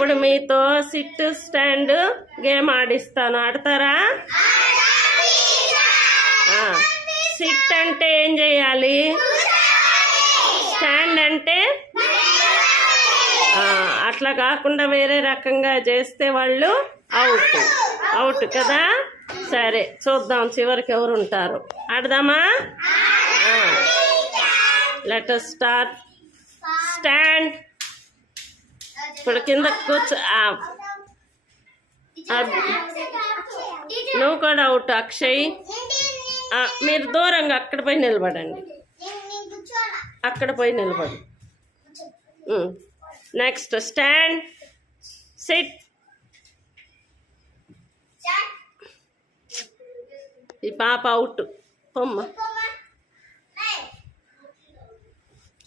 ఇప్పుడు మీతో SIT stand game ఆడిస్తాను, ఆడతారా? సిట్ అంటే ఏం చేయాలి, స్టాండ్ అంటే అట్లా కాకుండా వేరే రకంగా చేస్తే వాళ్ళు అవుట్ కదా. సరే చూద్దాం చివరికి ఎవరు ఉంటారు. ఆడదామా? Let us start. స్టాండ్. ఇప్పుడు కింద కూర్చో. నువ్వు కూడా అవుట్ అక్షయ్. మీరు దూరంగా అక్కడ పోయి నిలబడండి, అక్కడ పోయి నిలబడి. Next stand. సిట్. ఈ పాప అవుట్. పొమ్మ.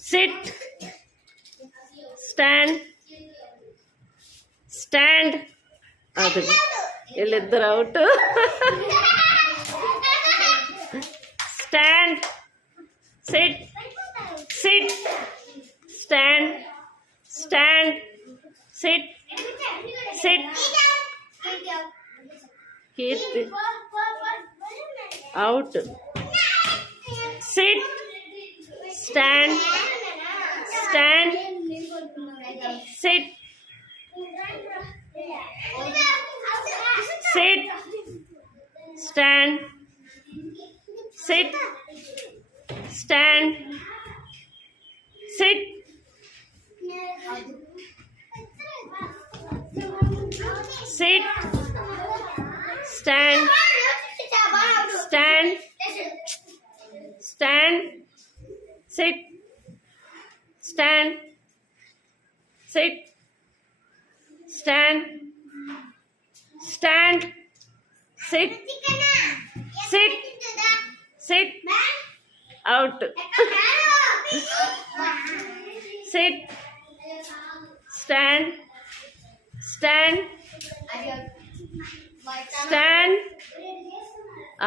సిట్. స్టాండ్. స్టాండ్. అది వీళ్ళిద్దరు out. Stand. Sit. Sit. Stand. Stand. Sit. Sit. Keerthi out. Sit. Stand. Stand. Sit. Sit. Stand. Sit. Stand. Sit. Sit. Stand. Stand. Stand. Sit. Stand. Sit. Stand. Stand. Sit. Sit. Sit. Out. Sit. Stand. Stand. Stand.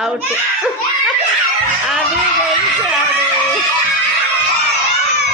Out. అవి గెలిచాడు.